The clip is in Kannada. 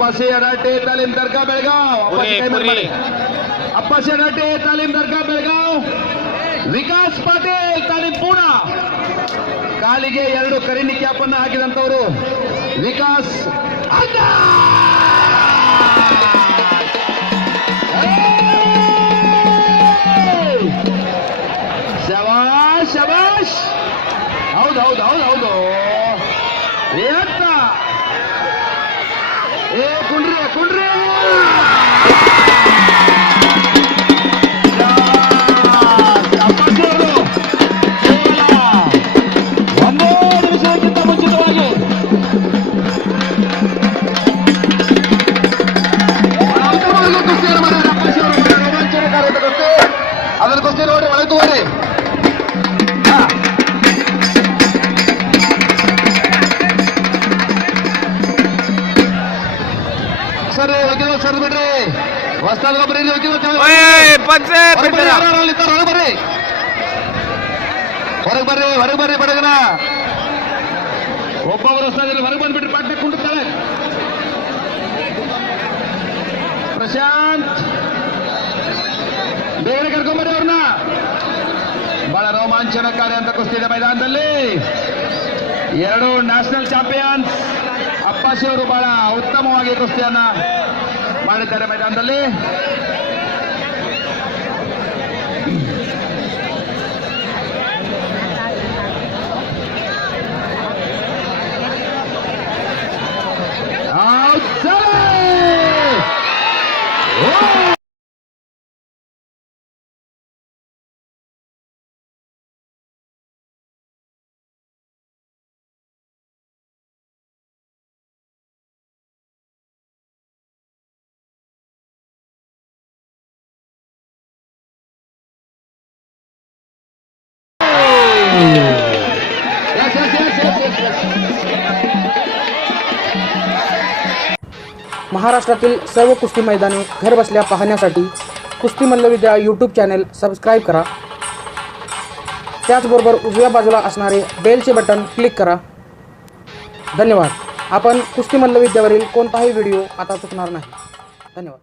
अप्पाशी अडाटे तालीम दर्गा बेळगाव. अप्पाशी अडाटे तालीम दर्गा बेळगाव. विकास पाटील तालीम ಪೂನಾ. ಕಾಲಿಗೆ 2 ಕರಿನಿ ಕ್ಯಾಪ್ ಅನ್ನು ಹಾಕಿದಂತವರು ವಿಕಾಸ್. ಶಬಾಷ್ ಶಬಾಷ್. ಹೌದು ಹೌದು ಹೌದು ಹೌದು. ಏತ್ತ ಏ ಕುಂಡ್ರಿ ಕುಂಡ್ರಿ. ಅದರ ಕುಸ್ತಿ ನೋಡಿ ಒಳಗೆ ತಗೋರಿ. ಸರ್ ಹೋಗಿಲ್ಲ ಸರ್ ಬಿಡ್ರಿ. ಹೊಸ್ತಾದ ಬರ್ರಿ ಹೋಗಿಲ್ಲ. ಹೊರಗೆ ಬರ್ರಿ ಹೊರಗೆ ಬರ್ರಿ ಹೊರಗೆ ಬರ್ರಿ ಬಡಗನ. ಒಬ್ಬೊಬ್ಬರು ಹೊಸ್ತಾದ್ರೆ ಹೊರಗೆ ಬಂದ್ಬಿಟ್ರಿ. ಪಾಟ್ನ ಕುಂಡಿರ್ತಾಳೆ. ಪ್ರಶಾಂತ್ ಬೇರೆ ಕರ್ಕೊಂಡ್ಬರ್ರಿ ಅವ್ರನ್ನ. ಬಹಳ ರೋಮಾಂಚನಕಾರಿ ಅಂತ ಕುಸ್ತಿ ಇದೆ ಮೈದಾನದಲ್ಲಿ. 2 ನ್ಯಾಷನಲ್ ಚಾಂಪಿಯನ್ಸ್ ಅಪ್ಪಾಶಿ ಅವರು ಬಹಳ ಉತ್ತಮವಾಗಿ ಕುಸ್ತಿಯನ್ನ ಮಾಡಿದ್ದಾರೆ ಮೈದಾನದಲ್ಲಿ. महाराष्ट्रातील सर्व कुस्ती मैदाने घरबसल्या पाहण्यासाठी कुस्ती मल्लविद्या यूट्यूब चॅनल सबस्क्राईब करा. त्याचबरोबर उजव्या बाजूला असणारे बेलचे बटन क्लिक करा. धन्यवाद. आपण कुस्ती मल्लविद्यावरील कोणताही व्हिडिओ आता चुकणार नाही. धन्यवाद.